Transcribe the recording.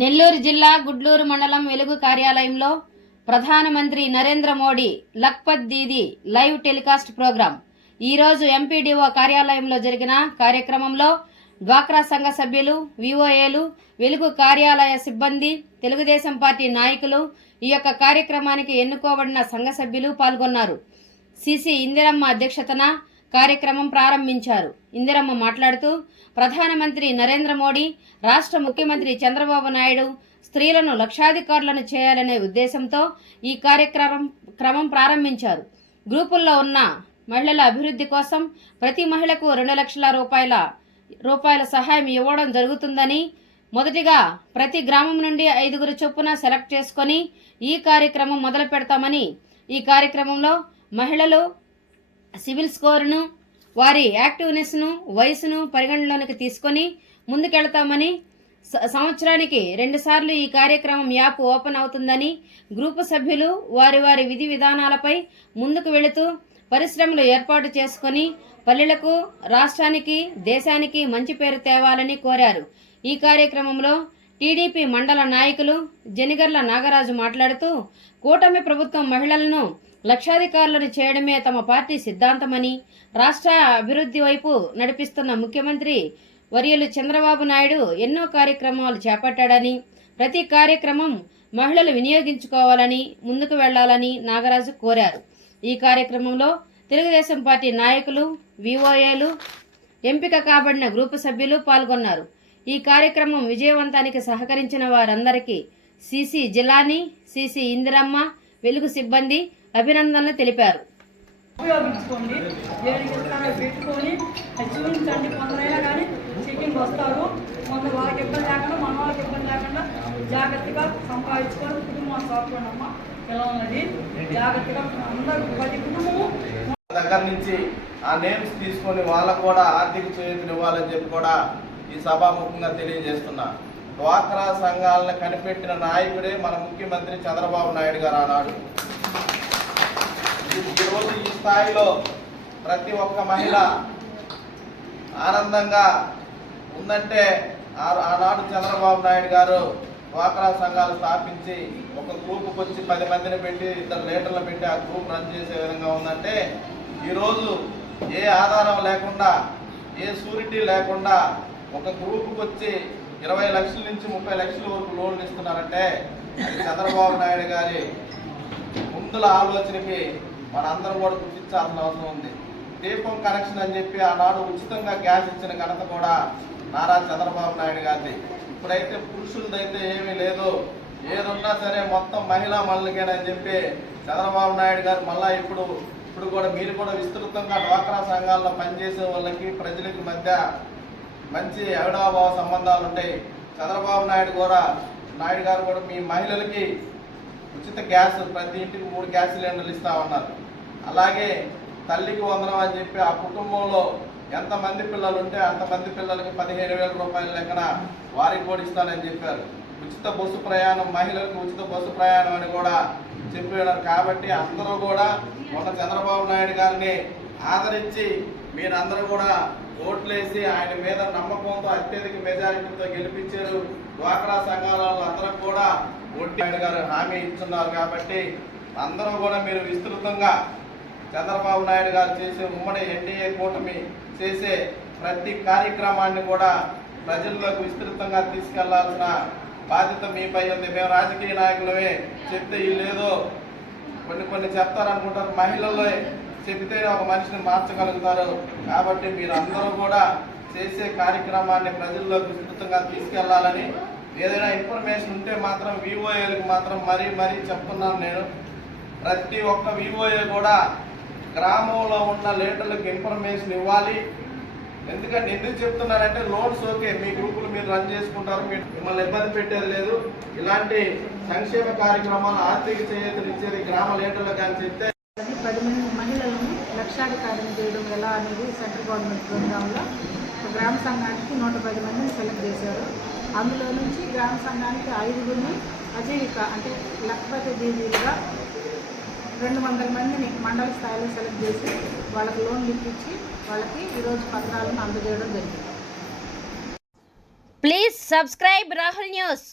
నెల్లూరు జిల్లా గుడ్లూరు మండలం వెలుగు కార్యాలయంలో ప్రధానమంత్రి Narendra Modi Lakhpat Didi live telecast program. ఈరోజు ఎంపీడీఓ కార్యాలయంలో జరిగిన కార్యక్రమంలో డ్వాక్రా సంఘ సభ్యులు వివోఏలు వెలుగు కార్యాలయ సిబ్బంది తెలుగుదేశం పార్టీ నాయకులు ఈ యొక్క కార్యక్రమానికి ఎన్నుకోబడిన సంఘ సభ్యులు పాల్గొన్నారు. సిసి ఇందిరమ్మ అధ్యక్షతన కార్యక్రమం ప్రారంభించారు. ఇందిరమ్మ మాట్లాడుతూ ప్రధానమంత్రి నరేంద్ర మోడీ రాష్ట్ర ముఖ్యమంత్రి చంద్రబాబు నాయుడు స్త్రీలను లక్షాధికారులను చేయాలనే ఉద్దేశంతో ఈ కార్యక్రమం క్రమం ప్రారంభించారు. గ్రూపుల్లో ఉన్న మహిళల అభివృద్ధి కోసం ప్రతి మహిళకు రెండు లక్షల రూపాయల రూపాయల సహాయం ఇవ్వడం జరుగుతుందని మొదటిగా ప్రతి గ్రామం నుండి ఐదుగురు చొప్పున సెలెక్ట్ చేసుకొని ఈ కార్యక్రమం మొదలు పెడతామని ఈ కార్యక్రమంలో మహిళలు సివిల్ స్కోరును వారి యాక్టివ్నెస్ను వయసును పరిగణలోనికి తీసుకొని ముందుకెళ్తామని స- సంవత్సరానికి రెండుసార్లు ఈ కార్యక్రమం యాప్ ఓపెన్ అవుతుందని గ్రూపు సభ్యులు వారి వారి విధి విధానాలపై ముందుకు వెళుతూ పరిశ్రమలు ఏర్పాటు చేసుకొని పల్లెలకు రాష్ట్రానికి దేశానికి మంచి పేరు తేవాలని కోరారు. ఈ కార్యక్రమంలో టీడీపీ మండల నాయకులు జనిగర్ల నాగరాజు మాట్లాడుతూ కూటమి ప్రభుత్వం మహిళలను లక్షాధికారులను చేయడమే తమ పార్టీ సిద్ధాంతమని రాష్ట్ర అభివృద్ధి వైపు నడిపిస్తున్న ముఖ్యమంత్రి వర్యులు చంద్రబాబు నాయుడు ఎన్నో కార్యక్రమాలు చేపట్టాడని ప్రతి కార్యక్రమం మహిళలు వినియోగించుకోవాలని ముందుకు వెళ్ళాలని నాగరాజు కోరారు. ఈ కార్యక్రమంలో తెలుగుదేశం పార్టీ నాయకులు విఓఏలు ఎంపిక కాబడిన గ్రూపు సభ్యులు పాల్గొన్నారు. ఈ కార్యక్రమం విజయవంతానికి సహకరించిన వారందరికీ సిసి జిలానీ సిసి ఇందిరమ్మ వెలుగు సిబ్బంది అభినందనలు తెలిపారు. ఉపయోగించుకోండి. దేనికి ఇస్తారో పెట్టుకొని అది చూపించండి కొందరైనా కానీ వస్తారు. కొందరు వాళ్ళకి ఇబ్బంది లేకుండా మన వాళ్ళకి ఇబ్బంది లేకుండా జాగ్రత్తగా సంపాదించుకొని కుటుంబం సాగుకోండి అమ్మ పిల్లలది జాగ్రత్తగా అందరూ ప్రతి కుటుంబము దగ్గర నుంచి ఆ నేమ్స్ తీసుకొని వాళ్ళకు కూడా ఆర్థిక చేయూతలు ఇవ్వాలని చెప్పి కూడా ఈ సభాముఖంగా తెలియజేస్తున్నా. డ్వాక్రా సంఘాలను కనిపెట్టిన నాయకుడే మన ముఖ్యమంత్రి చంద్రబాబు నాయుడు గారు ఆనాడు. ఈ- ఈరోజు ఈ స్థాయిలో ప్రతి ఒక్క మహిళ ఆనందంగా ఉందంటే ఆనాడు చంద్రబాబు నాయుడు గారు డ్వాక్రా సంఘాలు స్థాపించి ఒక గ్రూప్కి వచ్చి పది మందిని పెట్టి ఇద్దరు లీటర్లు పెట్టి ఆ గ్రూప్ రన్ చేసే విధంగా ఉందంటే ఈరోజు ఏ ఆధారం లేకుండా ఏ సూరిటీ లేకుండా ఒక గ్రూప్కి వచ్చి ఇరవై లక్షల నుంచి ముప్పై లక్షల వరకు లోన్లు ఇస్తున్నారంటే చంద్రబాబు నాయుడు గారి ముందుల ఆలోచనకి మనందరం కూడా గుర్తించాల్సిన అవసరం ఉంది. దీపం కనెక్షన్ అని చెప్పి ఆనాడు ఉచితంగా గ్యాస్ ఇచ్చిన ఘనత కూడా నారా చంద్రబాబు నాయుడు గారిది. ఇప్పుడైతే పురుషులదైతే ఏమీ లేదు. ఏదున్నా సరే మొత్తం మహిళా మనులకేనని చెప్పి చంద్రబాబు నాయుడు గారు మళ్ళా ఇప్పుడు ఇప్పుడు కూడా మీరు కూడా విస్తృతంగా డ్వాక్రా సంఘాల్లో పనిచేసే వాళ్ళకి ప్రజలకి మధ్య మంచి అవిడాభావ సంబంధాలు ఉంటాయి చంద్రబాబు నాయుడు కూడా నాయుడు గారు కూడా మీ మహిళలకి ఉచిత గ్యాస్ ప్రతి ఇంటికి మూడు గ్యాస్ సిలిండర్లు ఇస్తా ఉన్నారు. అలాగే తల్లికి వందనం అని చెప్పి ఆ కుటుంబంలో ఎంతమంది పిల్లలు ఉంటే అంతమంది పిల్లలకి పదిహేను వేల రూపాయల లెక్కన వారికి కూడా ఇస్తానని చెప్పారు. ఉచిత బస్సు ప్రయాణం మహిళలకు ఉచిత బస్సు ప్రయాణం అని కూడా చెప్పారు కాబట్టి అందరూ కూడా ఒక చంద్రబాబు నాయుడు గారిని ఆదరించి మీరందరూ కూడా ఓట్లేసి ఆయన మీద నమ్మకంతో అత్యధిక మెజారిటీతో గెలిపించారు. డ్వాక్రా సంఘాల అందరూ కూడా ఓటి ఆయన గారు హామీ ఇస్తున్నారు కాబట్టి అందరూ కూడా మీరు విస్తృతంగా చంద్రబాబు నాయుడు గారు చేసే ఉమ్మడి ఎన్డీఏ కూటమి చేసే ప్రతి కార్యక్రమాన్ని కూడా ప్రజల్లోకి విస్తృతంగా తీసుకెళ్ళాల్సిన బాధ్యత మీపై ఉంది. మేము రాజకీయ నాయకులమే. చెప్తే వీళ్ళేదో కొన్ని కొన్ని చెప్తారనుకుంటారు. మహిళల్లో చెబితేనే ఒక మనిషిని మార్చగలుగుతారు. కాబట్టి మీరు అందరూ కూడా చేసే కార్యక్రమాన్ని ప్రజల్లో విస్తృతంగా తీసుకెళ్ళాలని ఏదైనా ఇన్ఫర్మేషన్ ఉంటే మాత్రం వివోఏలకు మాత్రం మరీ మరీ చెప్తున్నాను నేను. ప్రతి ఒక్క వివోఏ కూడా గ్రామంలో ఉన్న లీడర్లకు ఇన్ఫర్మేషన్ ఇవ్వాలి. ఎందుకంటే ఎందుకు చెప్తున్నానంటే లోన్స్ ఓకే మీ గ్రూపులు మీరు రన్ చేసుకుంటారు మీరు మిమ్మల్ని ఇబ్బంది పెట్టేది లేదు. ఇలాంటి సంక్షేమ కార్యక్రమాలు ఆర్థిక చేయూతలు ఇచ్చేది గ్రామ లీడర్లకు అని చెప్తే పది మంది మహిళలను లక్షాధికారం చేయడం ఎలా అనేది సెంట్రల్ గవర్నమెంట్ ప్రోగ్రాంలో గ్రామ సంఘానికి నూట పది మందిని సెలెక్ట్ చేశారు. అందులో నుంచి గ్రామ సంఘానికి ఐదుగురిని అజీవిక అంటే లక్షపతి దీవీలుగా రెండు వందల మందిని మండల స్థాయిలో సెలెక్ట్ చేసి వాళ్ళకి లోన్లు ఇప్పించి వాళ్ళకి ఈరోజు పత్రాలను అందజేయడం జరిగింది. Please subscribe Rahul news.